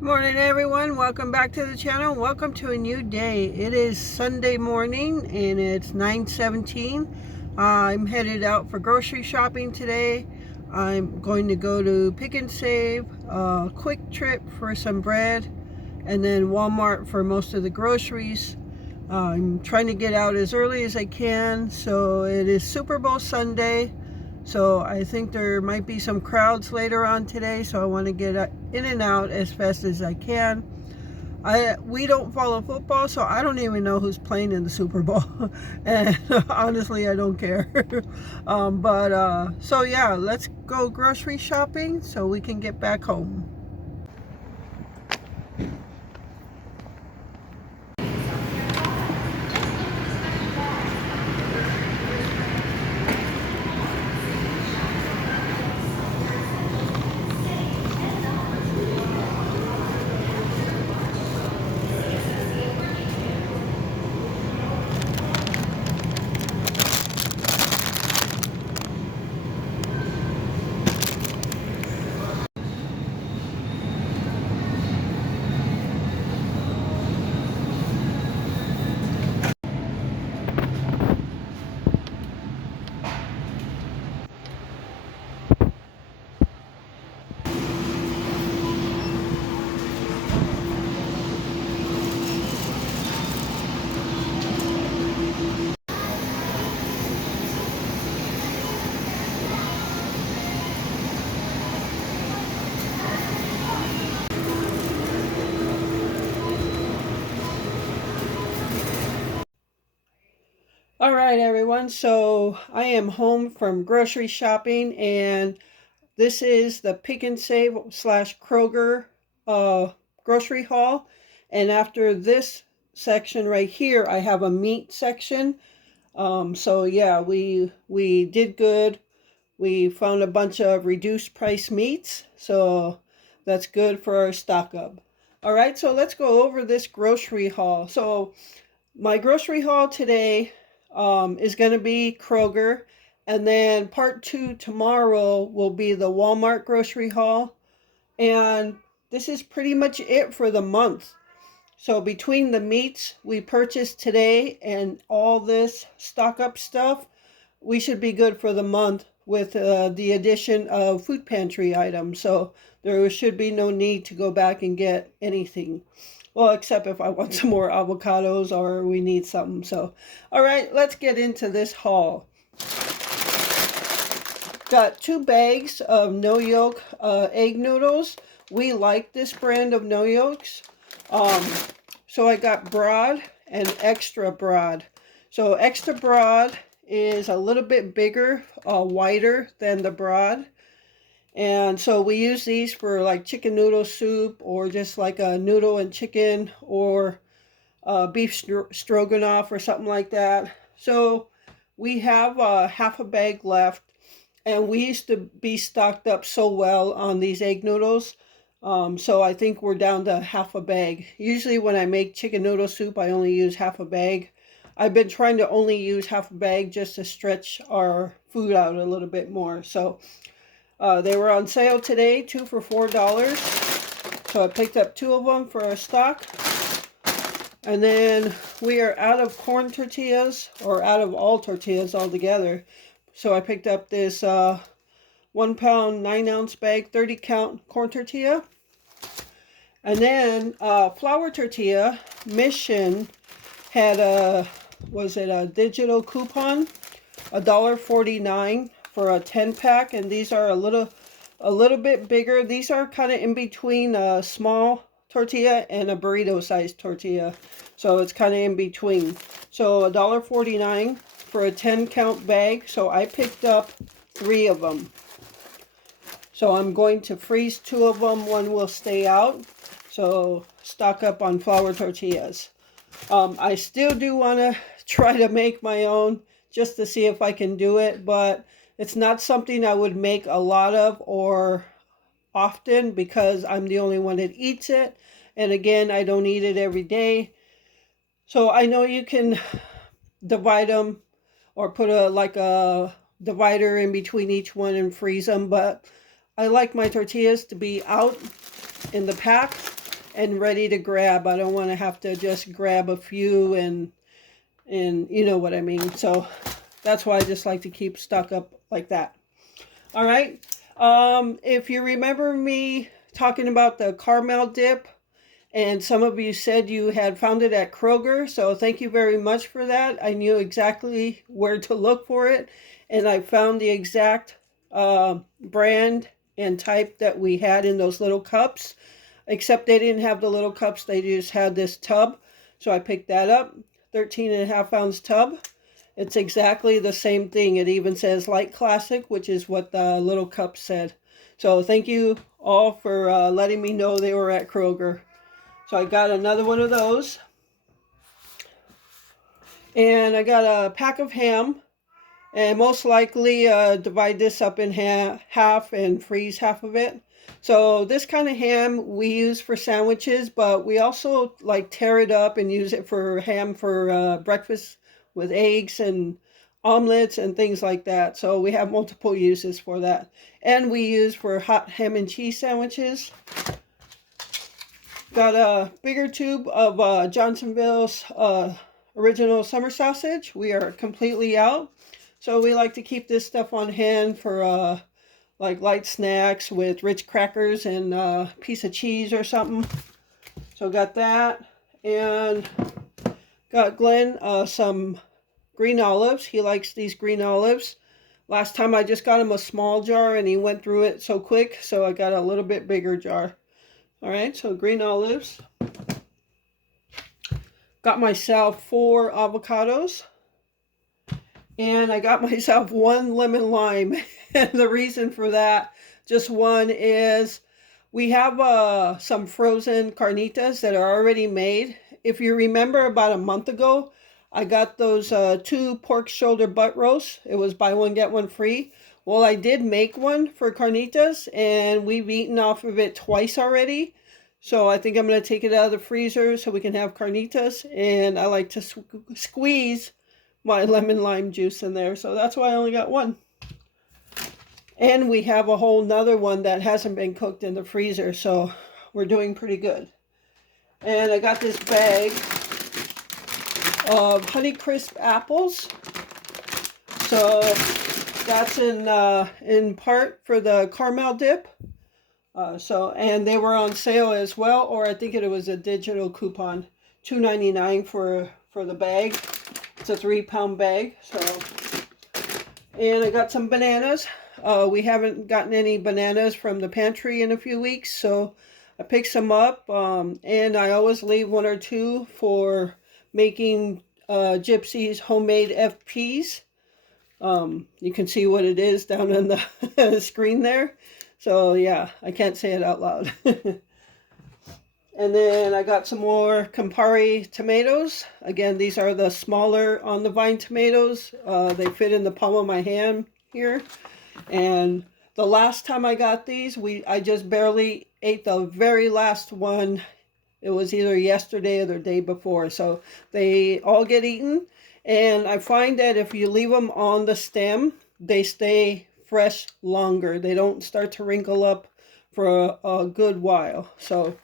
Morning everyone, welcome back to the channel. Welcome to a new day. It is Sunday morning and it's 9:17. I'm headed out for grocery shopping today. I'm going to go to Pick and Save, a quick trip for some bread, and then Walmart for most of the groceries. I'm trying to get out as early as I can. So it is Super Bowl Sunday. So I think there might be some crowds later on today. So I want to get in and out as fast as I can. We don't follow football, so I don't even know who's playing in the Super Bowl. And honestly, I don't care. So yeah, let's go grocery shopping so we can get back home. All right, everyone. So I am home from grocery shopping, and this is the Pick and Save slash Kroger uh, grocery haul. And after this section right here, I have a meat section. So yeah, we did good. We found a bunch of reduced price meats, so that's good for our stock up. All right, so let's go over this grocery haul. So my grocery haul today is going to be Kroger, and then part two tomorrow will be the Walmart grocery haul. And this is pretty much it for the month. So between the meats we purchased today and all this stock up stuff, we should be good for the month with the addition of food pantry items. So there should be no need to go back and get anything. Well, except if I want some more avocados or we need something. So, all right, let's get into this haul. Got 2 bags of no yolk egg noodles. We like this brand of no yolks. So I got broad and extra broad. So extra broad is a little bit bigger, wider than the broad. And so we use these for like chicken noodle soup, or just like a noodle and chicken, or beef stroganoff or something like that. So we have half a bag left, and we used to be stocked up so well on these egg noodles. So I think we're down to half a bag. Usually when I make chicken noodle soup, I only use half a bag. I've been trying to only use half a bag just to stretch our food out a little bit more. So they were on sale today, 2 for $4. So I picked up 2 of them for our stock. And then we are out of corn tortillas, or out of all tortillas altogether. So I picked up this 1 pound, 9 ounce bag, 30 count corn tortilla. And then flour tortilla. Mission had a digital coupon, $1.49 for a 10 pack. And these are a little bit bigger. These are kind of in between a small tortilla and a burrito sized tortilla. So it's kind of in between. So $1.49 for a 10 count bag. So I picked up 3 of them. So I'm going to freeze 2 of them. One will stay out. So stock up on flour tortillas. I still do want to try to make my own, just to see if I can do it. But it's not something I would make a lot of or often, because I'm the only one that eats it. And again, I don't eat it every day. So I know you can divide them, or put a divider in between each one and freeze them, but I like my tortillas to be out in the pack. and ready to grab. I don't want to have to just grab a few and you know what I mean. So that's why I just like to keep stock up like that. All right. If you remember me talking about the caramel dip, and some of you said you had found it at Kroger, so thank you very much for that. I knew exactly where to look for it, and I found the exact brand and type that we had in those little cups, except they didn't have the little cups, they just had this tub. So I picked that up, 13.5 ounce tub. It's exactly the same thing. It even says light classic, which is what the little cup said. So thank you all for letting me know they were at Kroger. So I got another one of those. And I got a pack of ham. And most likely divide this up in half and freeze half of it. So this kind of ham we use for sandwiches, but we also like tear it up and use it for ham for breakfast with eggs and omelets and things like that. So we have multiple uses for that. And we use for hot ham and cheese sandwiches. Got a bigger tube of Johnsonville's original summer sausage. We are completely out. So we like to keep this stuff on hand for like light snacks with rich crackers and a piece of cheese or something. So got that. And got Glenn some green olives. He likes these green olives. Last time I just got him a small jar and he went through it so quick. So I got a little bit bigger jar. All right, so green olives. Got myself 4 avocados. And I got myself 1 lemon lime. And the reason for that, just one, is we have some frozen carnitas that are already made. If you remember about a month ago, I got those 2 pork shoulder butt roasts. It was buy one, get one free. Well, I did make one for carnitas, and we've eaten off of it twice already. So I think I'm going to take it out of the freezer so we can have carnitas. And I like to squeeze my lemon lime juice in there. So that's why I only got one. And we have a whole nother one that hasn't been cooked in the freezer. So we're doing pretty good. And I got this bag of Honeycrisp apples. So that's in part for the caramel dip. And they were on sale as well, or I think it was a digital coupon, $2.99 for the bag. It's a 3-pound bag. So, and I got some bananas. We haven't gotten any bananas from the pantry in a few weeks, so I picked some up. And I always leave 1 or 2 for making Gypsy's homemade FPs. You can see what it is down on the screen there. So yeah, I can't say it out loud. And then I got some more Campari tomatoes. Again, these are the smaller on the vine tomatoes. They fit in the palm of my hand here. And the last time I got these, I just barely ate the very last one. It was either yesterday or the day before. So they all get eaten. And I find that if you leave them on the stem, they stay fresh longer. They don't start to wrinkle up for a good while. So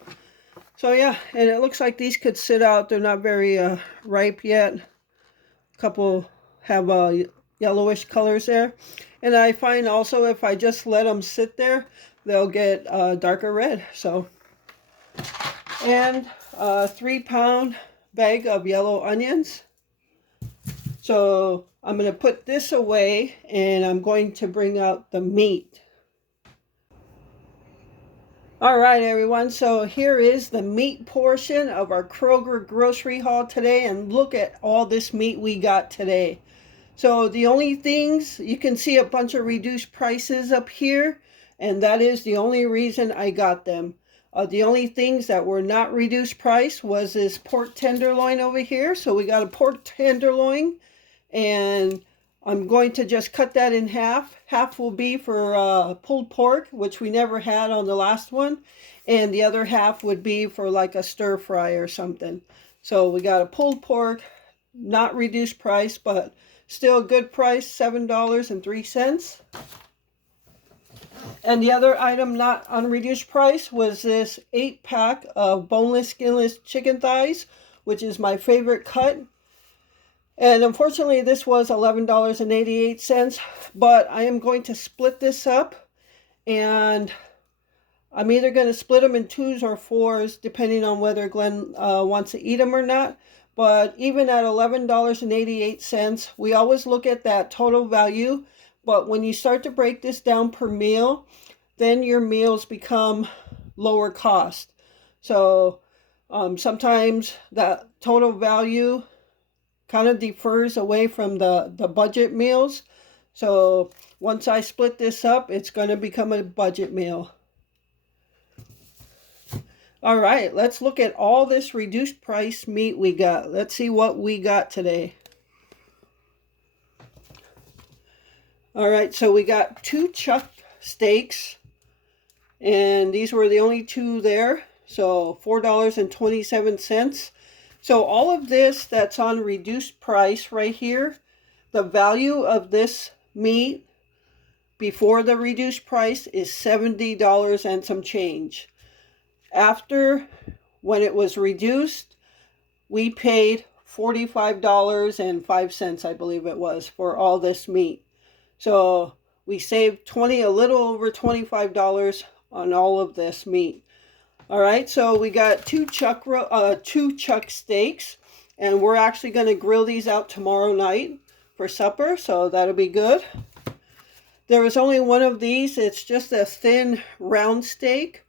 yeah, and it looks like these could sit out. They're not very ripe yet. A couple have yellowish colors there. And I find also if I just let them sit there, they'll get darker red. So, and a 3-pound bag of yellow onions. So I'm going to put this away and I'm going to bring out the meat. All right, everyone. So here is the meat portion of our Kroger grocery haul today. And look at all this meat we got today. So the only things, you can see a bunch of reduced prices up here. And that is the only reason I got them. The only things that were not reduced price was this pork tenderloin over here. So we got a pork tenderloin. And I'm going to just cut that in half. Half will be for pulled pork, which we never had on the last one. And the other half would be for like a stir fry or something. So we got a pulled pork, not reduced price, but still a good price, $7.03. And the other item not on reduced price was this 8-pack of boneless, skinless chicken thighs, which is my favorite cut. And unfortunately, this was $11.88, but I am going to split this up, and I'm either going to split them in 2s or 4s, depending on whether Glenn wants to eat them or not. But even at $11.88, we always look at that total value. But when you start to break this down per meal, then your meals become lower cost. So sometimes that total value kind of defers away from the budget meals. So once I split this up, it's going to become a budget meal. All right, let's look at all this reduced price meat we got. Let's see what we got today. All right, so we got 2 chuck steaks, and these were the only 2 there, so $4.27. So all of this that's on reduced price right here, the value of this meat before the reduced price is $70 and some change. After, when it was reduced, we paid $45.05, I believe it was, for all this meat. So we saved a little over $25 on all of this meat. All right, so we got 2 chuck steaks, and we're actually going to grill these out tomorrow night for supper, so that'll be good. There was only one of these. It's just a thin round steak,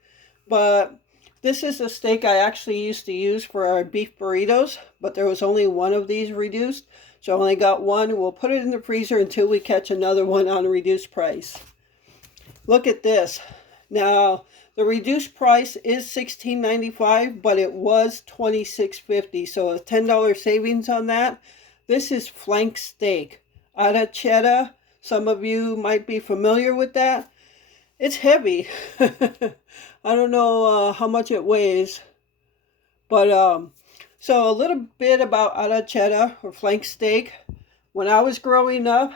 but this is a steak I actually used to use for our beef burritos, but there was only one of these reduced, so I only got one. We'll put it in the freezer until we catch another one on reduced price. Look at this. Now, the reduced price is $16.95, but it was $26.50, so a $10 savings on that. This is flank steak out of cheddar. Some of you might be familiar with that. It's heavy. I don't know how much it weighs, but so a little bit about ara cheddar or flank steak. When I was growing up,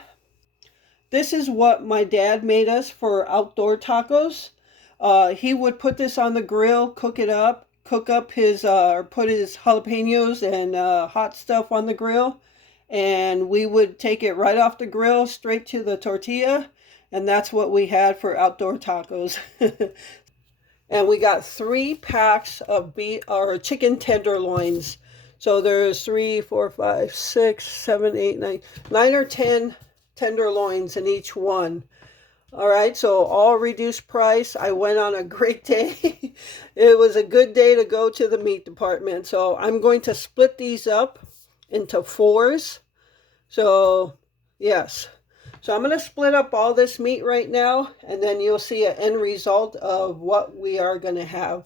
this is what my dad made us for outdoor tacos. He would put this on the grill, cook up his or put his jalapenos and hot stuff on the grill, and we would take it right off the grill straight to the tortilla, and that's what we had for outdoor tacos. And we got 3 packs of beef or chicken tenderloins. So there's 3, 4, 5, 6, 7, 8, 9 or 10 tenderloins in each one. All right, so all reduced price. I went on a great day. It was a good day to go to the meat department. So I'm going to split these up into 4s. So yes. So I'm going to split up all this meat right now, and then you'll see an end result of what we are going to have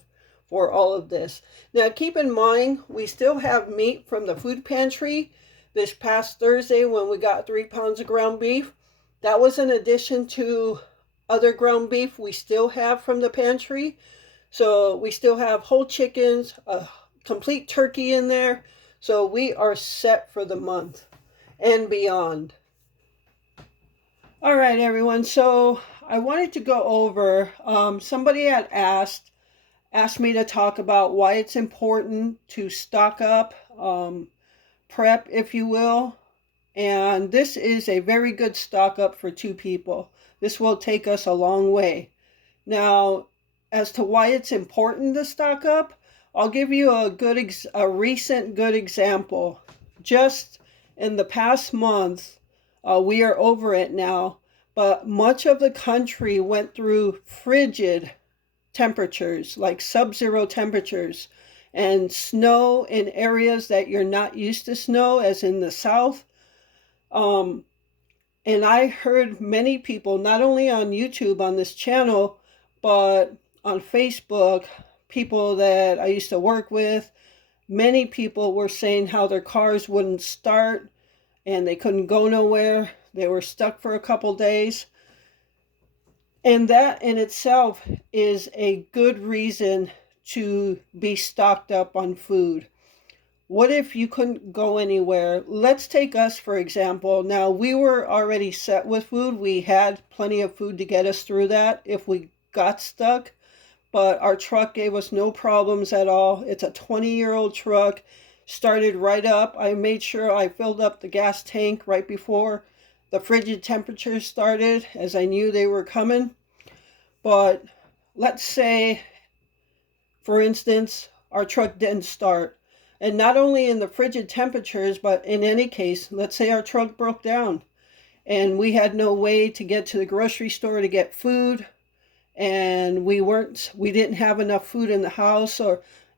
for all of this. Now keep in mind, we still have meat from the food pantry this past Thursday when we got 3 pounds of ground beef. That was in addition to other ground beef we still have from the pantry. So we still have whole chickens, a complete turkey in there. So we are set for the month and beyond. All right, everyone. So I wanted to go over, somebody had asked me to talk about why it's important to stock up, prep, if you will. And this is a very good stock up for 2 people. This will take us a long way. Now, as to why it's important to stock up, I'll give you a recent good example. Just in the past month, we are over it now, but much of the country went through frigid temperatures, like sub-zero temperatures, and snow in areas that you're not used to snow, as in the south. And I heard many people, not only on YouTube on this channel, but on Facebook, people that I used to work with, many people were saying how their cars wouldn't start and they couldn't go nowhere. They were stuck for a couple days. And that in itself is a good reason to be stocked up on food. What if you couldn't go anywhere? Let's take us, for example. Now, we were already set with food. We had plenty of food to get us through that if we got stuck, but our truck gave us no problems at all. It's a 20-year-old truck, started right up. I made sure I filled up the gas tank right before the frigid temperatures started, as I knew they were coming. But let's say, for instance, our truck didn't start. And not only in the frigid temperatures, but in any case, let's say our truck broke down and we had no way to get to the grocery store to get food, and we didn't have enough food in the house,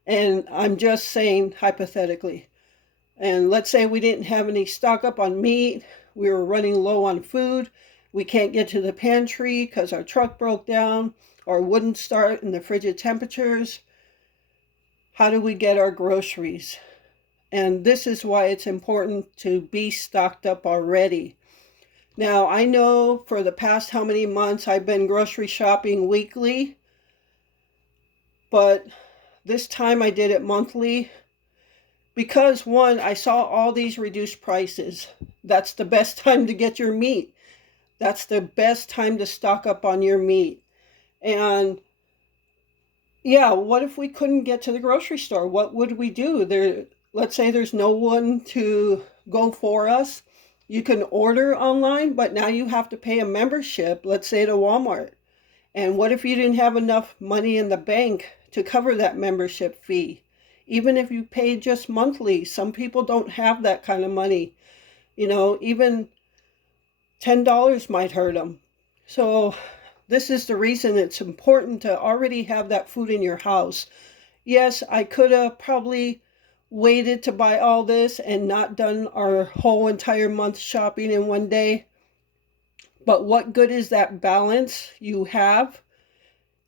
and I'm just saying hypothetically. And let's say we didn't have any stock up on meat, we were running low on food, we can't get to the pantry because our truck broke down or wouldn't start in the frigid temperatures. How do we get our groceries? And this is why it's important to be stocked up already. Now, I know for the past how many months I've been grocery shopping weekly, but this time I did it monthly because, one, I saw all these reduced prices. That's the best time to get your meat. That's the best time to stock up on your meat. And yeah, what if we couldn't get to the grocery store? What would we do? Let's say there's no one to go for us. You can order online, but now you have to pay a membership, let's say to Walmart. And what if you didn't have enough money in the bank to cover that membership fee? Even if you paid just monthly, some people don't have that kind of money. Even $10 might hurt them. So this is the reason it's important to already have that food in your house. Yes, I could have probably waited to buy all this and not done our whole entire month shopping in one day. But what good is that balance you have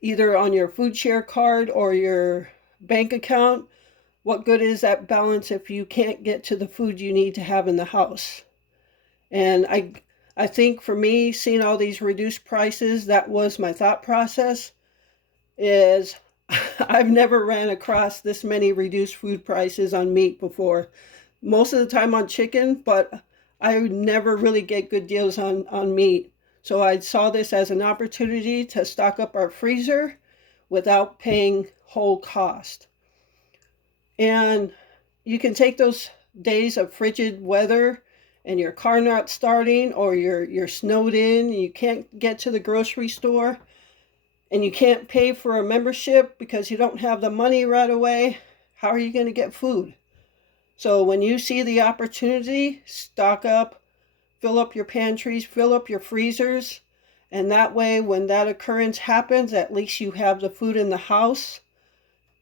either on your food share card or your bank account? What good is that balance if you can't get to the food you need to have in the house? And I think for me, seeing all these reduced prices, that was my thought process, is I've never ran across this many reduced food prices on meat before. Most of the time on chicken, but I never really get good deals on meat. So I saw this as an opportunity to stock up our freezer without paying whole cost. And you can take those days of frigid weather and your car not starting, or you're snowed in, you can't get to the grocery store, and you can't pay for a membership because you don't have the money right away. How are you going to get food? So when you see the opportunity, stock up, fill up your pantries, fill up your freezers, and that way when that occurrence happens, at least you have the food in the house.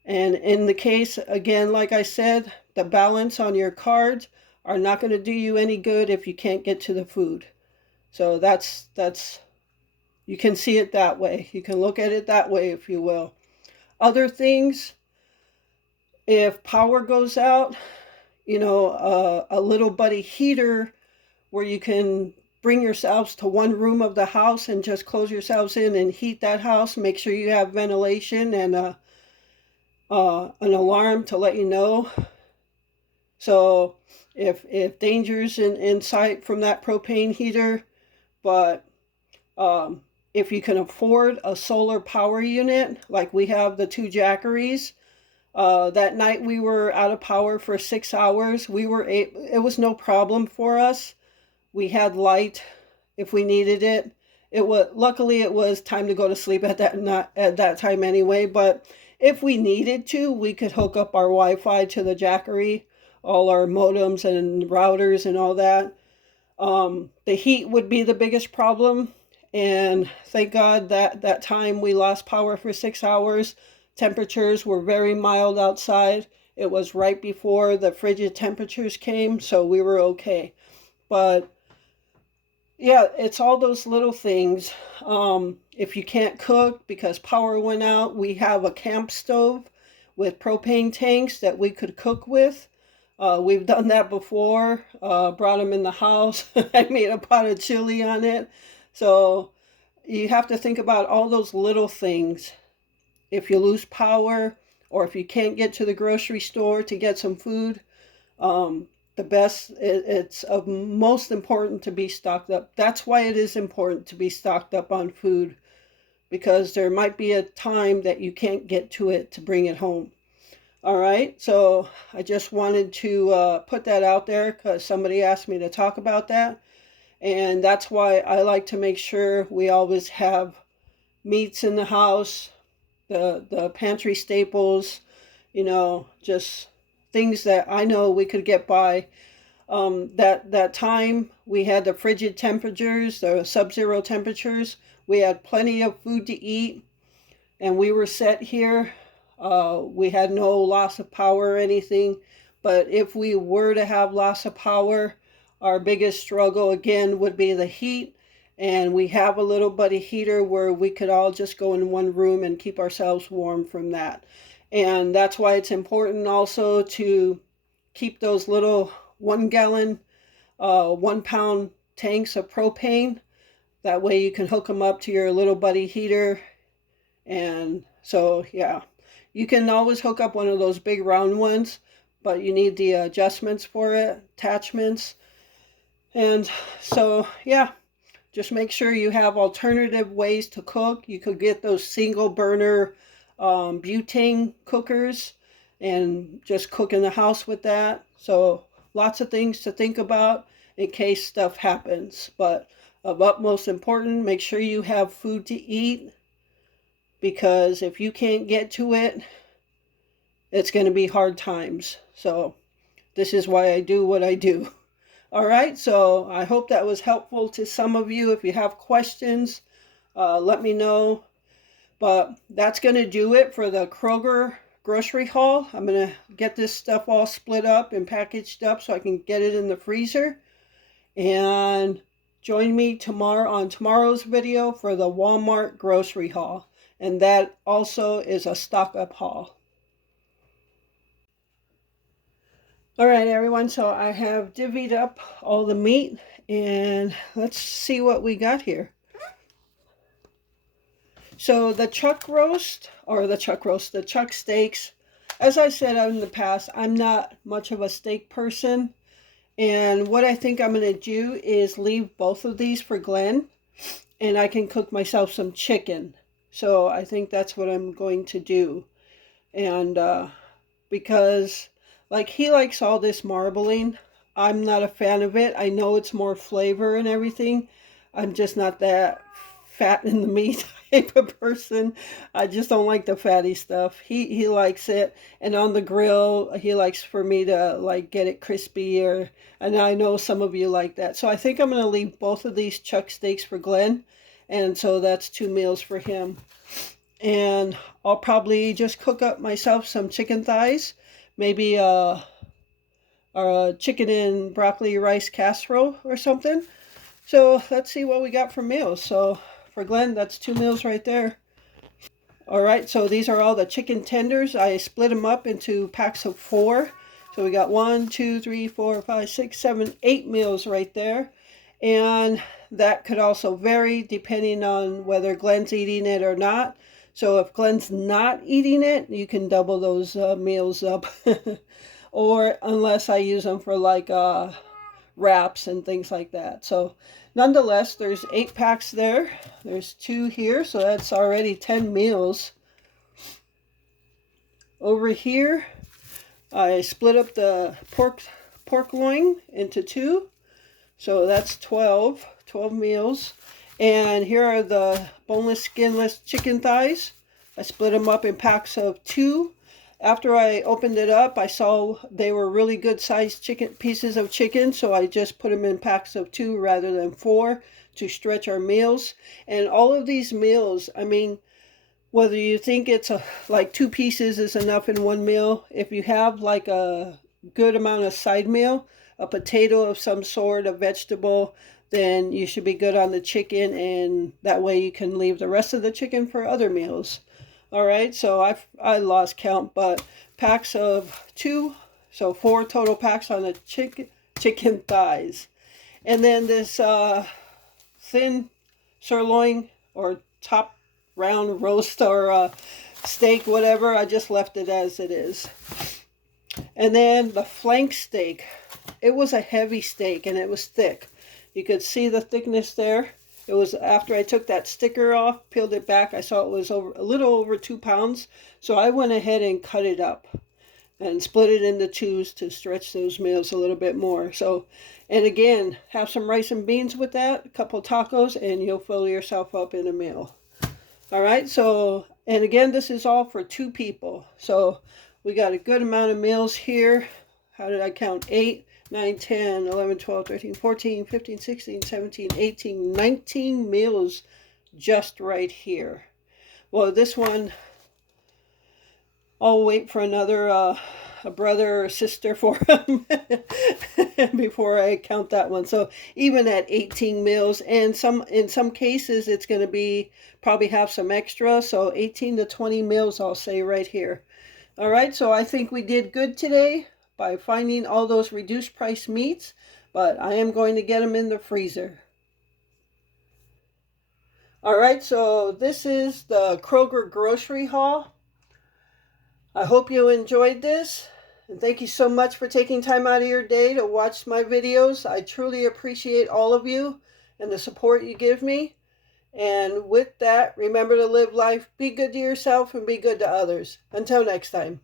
And in the case, again, like I said, the balance on your cards are not going to do you any good if you can't get to the food. So that's you can see it that way. You can look at it that way, if you will. Other things, if power goes out, a little buddy heater where you can bring yourselves to one room of the house and just close yourselves in and heat that house. Make sure you have ventilation and an alarm to let you know. So if danger's in sight from that propane heater, but if you can afford a solar power unit, like we have the two Jackeries, that night we were out of power for 6 hours. It was no problem for us. We had light if we needed it. Luckily it was time to go to sleep at that time anyway. But if we needed to, we could hook up our Wi-Fi to the Jackery, all our modems and routers and all that. The heat would be the biggest problem. And thank God that time we lost power for 6 hours. Temperatures were very mild outside. It was right before the frigid temperatures came, so we were okay. But yeah, it's all those little things. If you can't cook because power went out, we have a camp stove with propane tanks that we could cook with. We've done that before, brought them in the house. I made a pot of chili on it. So you have to think about all those little things. If you lose power or if you can't get to the grocery store to get some food, The best, it's of most important to be stocked up. That's why it is important to be stocked up on food, because there might be a time that you can't get to it to bring it home. All right, so I just wanted to put that out there because somebody asked me to talk about that. And that's why I like to make sure we always have meats in the house, the pantry staples, just things that I know we could get by. That time we had the frigid temperatures, the sub-zero temperatures. We had plenty of food to eat, and we were set here. We had no loss of power or anything. But if we were to have loss of power, our biggest struggle again would be the heat. And we have a little buddy heater where we could all just go in one room and keep ourselves warm from that. And that's why it's important also to keep those little 1 gallon, 1 pound tanks of propane. That way you can hook them up to your little buddy heater. And so, yeah, you can always hook up one of those big round ones, but you need the adjustments for it, attachments. And so, yeah, just make sure you have alternative ways to cook. You could get those single burner butane cookers and just cook in the house with that. So lots of things to think about in case stuff happens. But of utmost importance, make sure you have food to eat, because if you can't get to it, it's going to be hard times. So this is why I do what I do. All right, so I hope that was helpful to some of you. If you have questions, let me know. But that's going to do it for the Kroger grocery haul. I'm going to get this stuff all split up and packaged up so I can get it in the freezer. And join me tomorrow on tomorrow's video for the Walmart grocery haul. And that also is a stock up haul. All right, everyone, so I have divvied up all the meat, and let's see what we got here. So the chuck steaks, as I said in the past, I'm not much of a steak person. And what I think I'm going to do is leave both of these for Glenn, and I can cook myself some chicken. So I think that's what I'm going to do. And because like he likes all this marbling, I'm not a fan of it. I know it's more flavor and everything. I'm just not that fat in the meat type of person. I just don't like the fatty stuff. He likes it, and on the grill he likes for me to like get it crispy, or and I know some of you like that. So I think I'm going to leave both of these chuck steaks for Glenn, and so that's 2 meals for him. And I'll probably just cook up myself some chicken thighs, maybe a chicken and broccoli rice casserole or something. So let's see what we got for meals. So for Glenn, that's 2 meals right there. All right, so these are all the chicken tenders. I split them up into packs of 4. So we got 1, 2, 3, 4, 5, 6, 7, 8 meals right there. And that could also vary depending on whether Glenn's eating it or not. So if Glenn's not eating it, you can double those meals up. Or unless I use them for like wraps and things like that. So nonetheless, there's 8 packs there. There's 2 here, so that's already 10 meals. Over here, I split up the pork loin into 2. So that's 12 meals. And here are the boneless, skinless chicken thighs. I split them up in packs of 2. After I opened it up, I saw they were really good sized pieces of chicken, so I just put them in packs of 2 rather than 4 to stretch our meals. And all of these meals, I mean, whether you think it's like 2 pieces is enough in one meal, if you have like a good amount of side meal, a potato of some sort, a vegetable, then you should be good on the chicken, and that way you can leave the rest of the chicken for other meals. All right, so I lost count, but packs of 2, so 4 total packs on the chicken thighs. And then this thin sirloin or top round roast or steak, whatever, I just left it as it is. And then the flank steak. It was a heavy steak and it was thick. You could see the thickness there. It was after I took that sticker off, peeled it back, I saw it was a little over 2 pounds. So I went ahead and cut it up and split it into twos to stretch those meals a little bit more. So, and again, have some rice and beans with that, a couple tacos, and you'll fill yourself up in a meal. All right, so, and again, this is all for 2 people. So we got a good amount of meals here. How did I count? 8, 9, 10, 11, 12, 13, 14, 15, 16, 17, 18, 19 meals just right here. Well, this one, I'll wait for another a brother or sister for him before I count that one. So even at 18 meals, and in some cases it's going to be probably have some extra. So 18 to 20 meals, I'll say right here. All right, so I think we did good today by finding all those reduced price meats, but I am going to get them in the freezer. All right, so this is the Kroger grocery haul. I hope you enjoyed this. And thank you so much for taking time out of your day to watch my videos. I truly appreciate all of you and the support you give me. And with that, remember to live life, be good to yourself, and be good to others. Until next time.